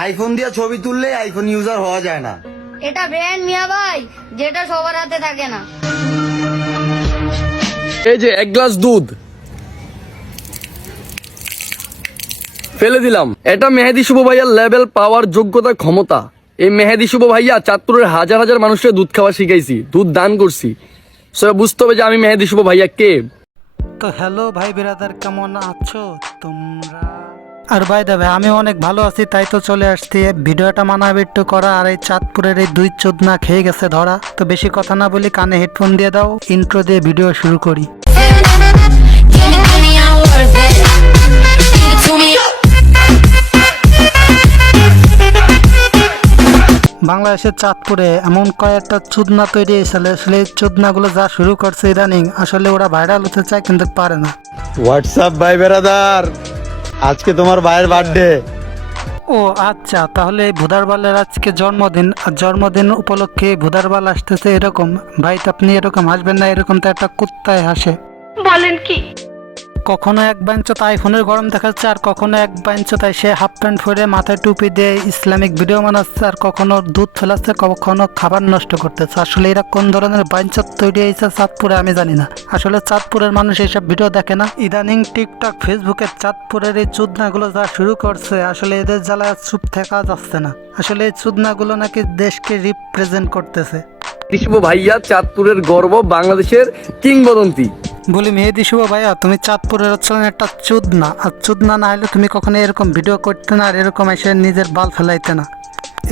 IPhone দিয়ে ছবি তুললে আইফোন ইউজার হওয়া যায় না। এটা ব্র্যান্ড মিয়া ভাই, যেটা সবার হাতে থাকে না। এই যে এক গ্লাস দুধ ফেলে দিলাম। এটা মেহেদি শুভ ভাইয়ার লেভেল, পাওয়ার, যোগ্যতা, ক্ষমতা। এই মেহেদি শুভ ভাইয়া চাঁদপুরের হাজার হাজার মানুষকে দুধ খাওয়া শিখাইছি, দুধ দান করছি। সবাই বুঝতে হবে যে আমি মেহেদি শুভ ভাইয়া কে। তো হ্যালো ভাই বিরাদার, কেমন আছো তোমরা? আর ভাই দেবে আমি অনেক ভালো আছি, তাই তো চলে আসছি ভিডিওটা মানাবে একটু করা। আর এই চাঁদপুরের এই দুই চোদনা খেয়ে গেছে ধরা। তো বেশি কথা না বলি, কানে হেডফোন দিয়ে দাও, ইন্ট্রো দিয়ে ভিডিও শুরু করি। বাংলাদেশের চাঁদপুরে এমন কয়েকটা চোদনা তৈরি হয়েছিল, আসলে এই চোদনাগুলো যা শুরু করছে ইদানিং, আসলে ওরা ভাইরাল হতে চায় কিন্তু পারে না। হোয়াটসঅ্যাপ ভাই বেরাদার, আজকে তোমার ভাইয়ের বার্থডে। ও আচ্ছা, তাহলে এই ভুদারবালের আজকে জন্মদিন, আর জন্মদিন উপলক্ষে ভুদারবাল আসতেছে এরকম। ভাই তো আপনি এরকম হাসবেন না, এরকম তো একটা কুত্তায় হাসে। বলেন কি? কখনো এক বাঞ্চত আইফোনের গরম দেখাচ্ছে, আর কখনো এক বাঞ্চত সে হাফ প্যান্ট পরে মাথায় টুপি দিয়ে ইসলামিক ভিডিও বানাচ্ছে, আর কখনো দুধ ফেলাচ্ছে, কখনো খাবার নষ্ট করতেছে। আসলে এরা কোন ধরনের বাঞ্চত তৈরি হয়েছে চাঁদপুরে আমি জানি না। আসলে চাঁদপুরের মানুষ এইসব ভিডিও দেখে না। ইদানিং টিকটক, ফেসবুকে চাঁদপুরের এই চুদনাগুলো যা শুরু করছে, আসলে এদের জ্বালায় চুপ থাকা যাচ্ছে না। আসলে এই চুদনাগুলো নাকি দেশকে রিপ্রেজেন্ট করতেছে। মেহেদি শুভ ভাইয়া চাঁদপুরের গর্ব, বাংলাদেশের কিংবদন্তি। বলি মেহেদি শুভ ভাইয়া, তুমি চাঁদপুরের হচ্ছে একটা চুদনা, আর চুদনা না হলে তুমি কখনো এরকম ভিডিও করতে না, আর এরকম এসে নিজের বাল ফেলাইতে না।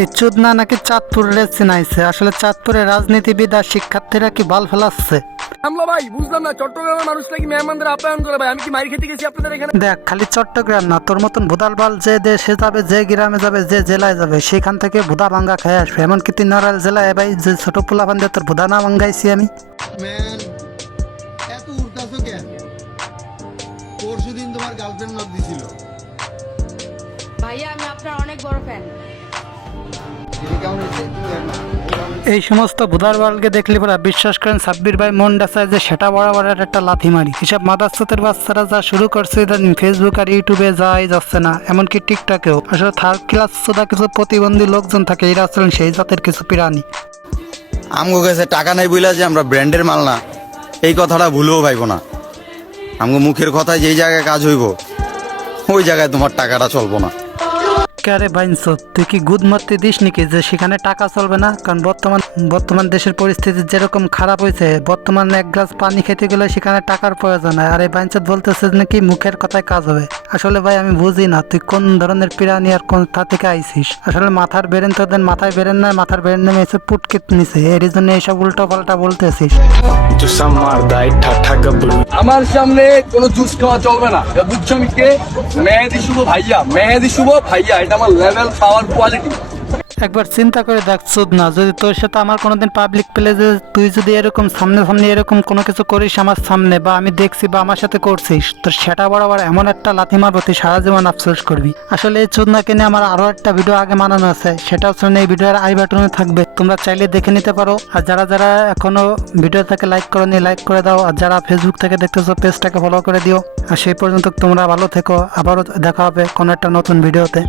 এই চুদনা নাকি চাঁদপুরের চিনাইছে। আসলে চাঁদপুরের রাজনীতিবিদ আর শিক্ষার্থীরা কি বাল ফেলাচ্ছে? আমলা ভাই বুঝলাম না, চট্টগ্রামের মানুষ নাকি মেহমানদের আপ্যায়ন করে। ভাই আমি কি মাইর খেতে গেছি আপনাদের এখানে? দেখ, খালি চট্টগ্রাম না, তোর মতন ভুদার বাল যে দেশে যাবে, যে গ্রামে যাবে, যে জেলায় যাবে, সেখান থেকে ভুদা ভাঙ্গা খেয়ে আসবে। এমনকি তুই নড়াইল জেলায় ভাই যে ছোট পোলা বান্ধে তোর ভুদা না ভাঙ্গাইছি আমি। এত উড়তাছো কেন? পরশুদিন তোমার গার্লফ্রেন্ড নক দিছিল। ভাইয়া আমি আপনার অনেক বড় ফ্যান। কেমন হয়েছে তুমি দেখো। এই সমস্ত ভুদার বালকে দেখলে পরে বিশ্বাস করেন সাব্বির ভাই মনটা চায় যে সেটা বরাবর একটা লাথি মারি। এসব মাদাসতের বাচ্চারা যা শুরু করছে ইদানিং ফেসবুক আর ইউটিউবে যাই যাচ্ছে না, এমনকি টিকটকেও। আসলে থার্ড ক্লাস সোদা কিছু প্রতিবন্ধী লোকজন থাকে, এরা আসলে সেই জাতের কিছু প্রাণী। আমগো কাছে টাকা নাই বইলা যে আমরা ব্র্যান্ডের মাল না, এই কথাটা ভুলেও ভাইব না। আমগো মুখের কথায় যেই জায়গায় কাজ হইব, ওই জায়গায় তোমার টাকাটা চলবো না। আরে বাইনস, তুই কি গুদ মারতে দিস নাকি যে সেখানে টাকা চলবে না? কারণ বর্তমান দেশের পরিস্থিতি যেরকম খারাপ হয়েছে, বর্তমানে এক গ্লাস পানি খেতে গেলে সেখানে টাকার প্রয়োজন হয়। আর এই বাইনসত বলতেছে নাকি মুখের কথায় কাজ হবে। আসলে ভাই আমি বুঝি না তুই কোন ধরনের প্রাণী আর কোন তা থেকে আইছিস। আসলে মাথার বেরেন তোদের মাথায় বেরেন না, মাথার বেরেন নেমে এসে পুটকিত নিছে, এর জন্য এইসব উল্টো পাল্টা বলতেছিস। আমার সামনে কোনো জুস খাওয়া চলবে না, বুঝছো? আমি কে? মেহেদি শুভ ভাইয়া, মেহেদি শুভ ভাইয়া, এটা আমার লেভেল, পাওয়ার, কোয়ালিটি। একবার চিন্তা করে দেখ না, যদি তোর সাথে আমার কোনোদিন পাবলিক প্লেসে তুই যদি এরকম সামনে সামনে এরকম কোনো কিছু করিস আমার সামনে, বা আমি দেখছি বা আমার সাথে করছিস, তো সেটা বরাবর এমন একটা লাথি মারবো তুই সারা জীবন আফসোস করবি। আসলে এই চোদনাকে নিয়ে আমার আরো একটা ভিডিও আগে বানানো আছে, সেটা হচ্ছে এই ভিডিওর আই বাটনে থাকবে, তোমরা চাইলে দেখে নিতে পারো। আর যারা যারা এখনো ভিডিও থেকে লাইক করোনি লাইক করে দাও, আর যারা ফেসবুক থেকে দেখতেছো পেজটাকে ফলো করে দিও। আর সেই পর্যন্ত তোমরা ভালো থেকো, আবারও দেখা হবে কোনো একটা নতুন ভিডিওতে।